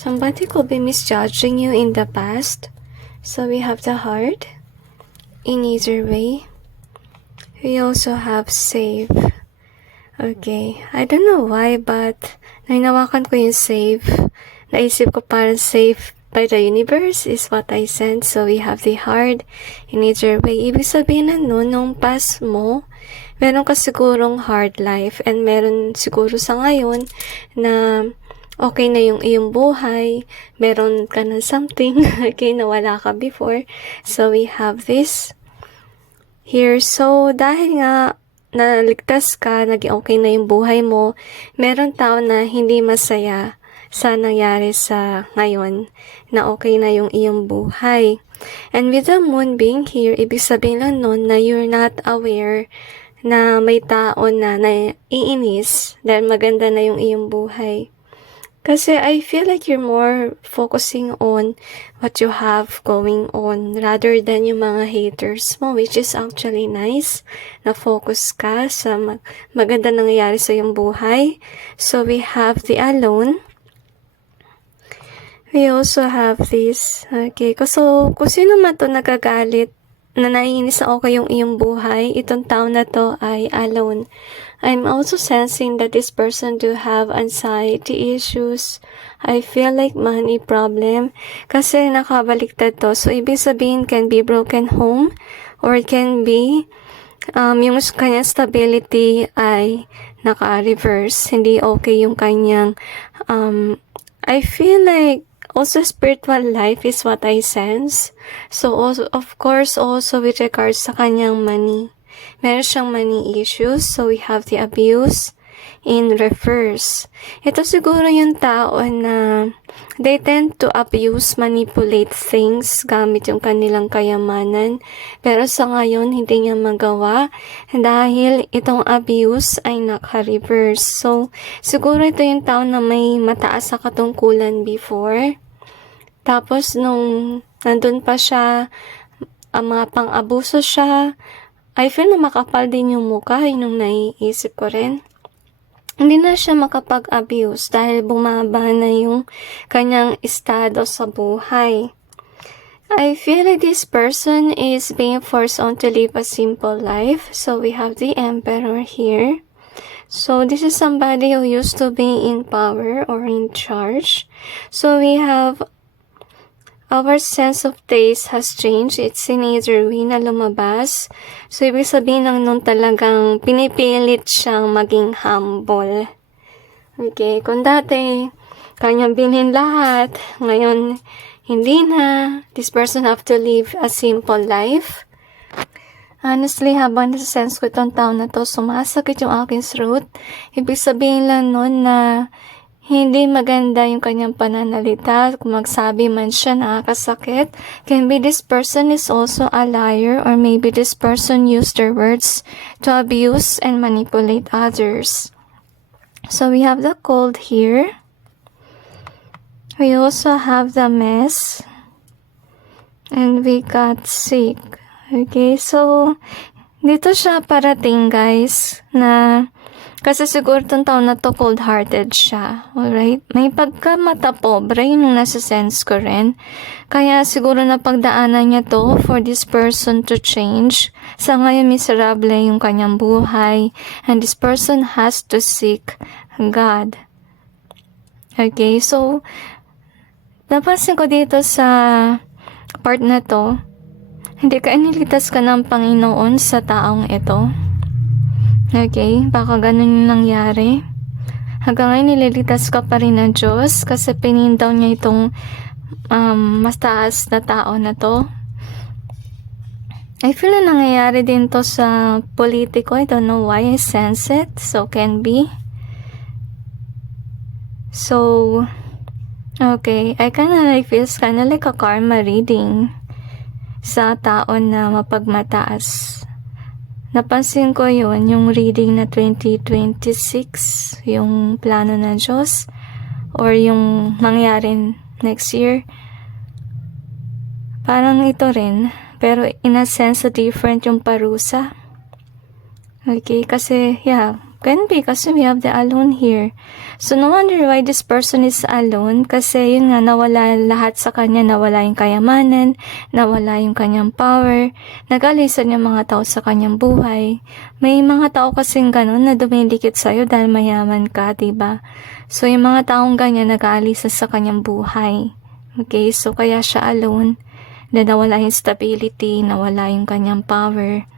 Somebody could be misjudging you in the past. So we have the heart in either way. We also have save. Okay, I don't know why, but nainawakan ko yung save. Naisip ko parang save by the universe is what I sent. So we have the heart in either way. Ibig sabihin na nung past mo, meron ka sigurong hard life and meron siguro sa ngayon na okay na yung iyong buhay, meron ka na something, okay, na wala ka before. So we have this here. So dahil nga naligtas ka, naging okay na yung buhay mo, meron tao na hindi masaya sa nangyari sa ngayon, na okay na yung iyong buhay. And with the moon being here, ibig sabihin lang nun na you're not aware na may tao na naiinis dahil maganda na yung iyong buhay. Kasi I feel like you're more focusing on what you have going on rather than yung mga haters mo, which is actually nice na focus ka sa maganda nangyayari sa iyong buhay. So we have the alone. We also have this. Okay, so kung sino man to nagagalit, na naiinis na okay yung iyong buhay, itong tao na to ay alone. I'm also sensing that this person do have anxiety issues. I feel like money problem kasi nakabaliktad to. So, ibig sabihin can be broken home or can be yung kanyang stability ay naka-reverse. Hindi okay yung kanyang I feel like also spiritual life is what I sense. So, also, of course, also with regards sa kanyang money. Meron siyang money issues. So, we have the abuse in reverse. Ito siguro yung tao na they tend to abuse, manipulate things gamit yung kanilang kayamanan. Pero sa ngayon, hindi niya magawa dahil itong abuse ay naka-reverse. So, siguro ito yung tao na may mataas sa katungkulan before. Tapos, nung nandun pa siya, mga pang-abuso siya, I feel na makapal din yung mukha, yung naiisip ko rin. Hindi na siya makapag-abuse dahil bumaba na yung kanyang estado sa buhay. I feel like this person is being forced on to live a simple life. So we have the Emperor here. So this is somebody who used to be in power or in charge. So we have our sense of taste has changed. It's in either way na lumabas. So, ibig sabihin lang nung talagang pinipilit siyang maging humble. Okay, kung dati, kanyang bilhin lahat, ngayon, hindi na. This person have to live a simple life. Honestly, habang nasa-sense ko itong tao na to, sumasakit yung aking throat. Ibig sabihin lang nun na hindi maganda yung kanyang pananalita. Kung magsabi man siya nakakasakit. Can be this person is also a liar or maybe this person used their words to abuse and manipulate others. So we have the cold here. We also have the mess. And we got sick. Okay, so dito siya parating guys na kasi siguro itong taon na to cold-hearted siya. Alright? May pagkamata pobre, yun yung nasa sense ko rin. Kaya siguro napagdaanan niya to for this person to change. Sa ngayon, miserable yung kanyang buhay. And this person has to seek God. Okay? So, napansin ko dito sa part na to, hindi ka iniligtas ka ng Panginoon sa taong ito. Okay, baka ganun yung nangyari. Hanggang ngayon nililitas ka pa rin ng Diyos kasi pinindaw niya itong mas taas na tao na to. I feel na nangyayari din to sa politiko. I don't know why I sense it. So, can be. So, okay. I kinda like feels kinda like a karma reading sa tao na mapagmataas. Napansin ko yun, yung reading na 2026, yung plano ng Diyos, or yung mangyari next year. Parang ito rin, pero in a sense, different yung parusa. Okay, kasi, yeah, Can be kasi we have the alone here. So, no wonder why this person is alone kasi yun nga, nawala lahat sa kanya, nawala yung kayamanan, nawala yung kanyang power, nag-alisan yung mga tao sa kanyang buhay. May mga tao kasing ganun na dumidikit sa'yo dahil mayaman ka, diba? So, yung mga taong ganyan nag-aalisan sa kanyang buhay. Okay, so kaya siya alone. Na nawala yung stability, nawala yung kanyang power.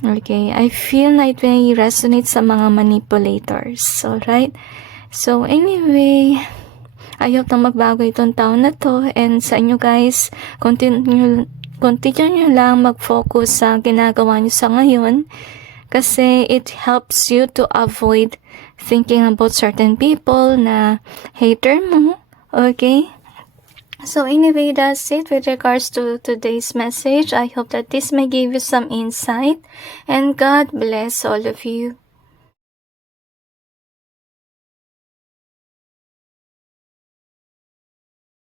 Okay, I feel na it may resonate sa mga manipulators. Alright? So, anyway, I hope na magbago itong taon na to. And sa inyo guys, continue nyo lang mag-focus sa ginagawa nyo sa ngayon. Kasi it helps you to avoid thinking about certain people na hater mo. Okay? So anyway, that's it with regards to today's message. I hope that this may give you some insight, and God bless all of you.